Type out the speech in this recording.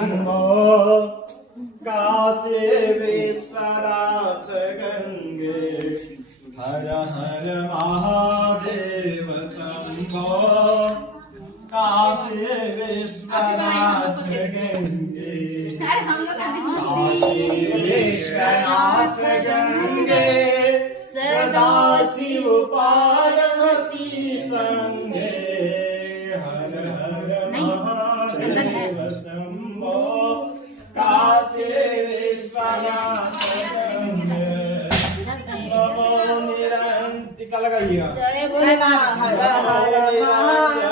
नमो काशी विश्वनाथ गंगे हर हर महादेव शंभो काशी विश्वनाथ गंगे काशी विश्वनाथ गंगे सदा शिव पार्वती संगे हर हर महादेव शंभो काशी विश्वनाथ गंगे नमो निरंतर टीका लगाइएगा जय भोलेनाथ हर हर महादेव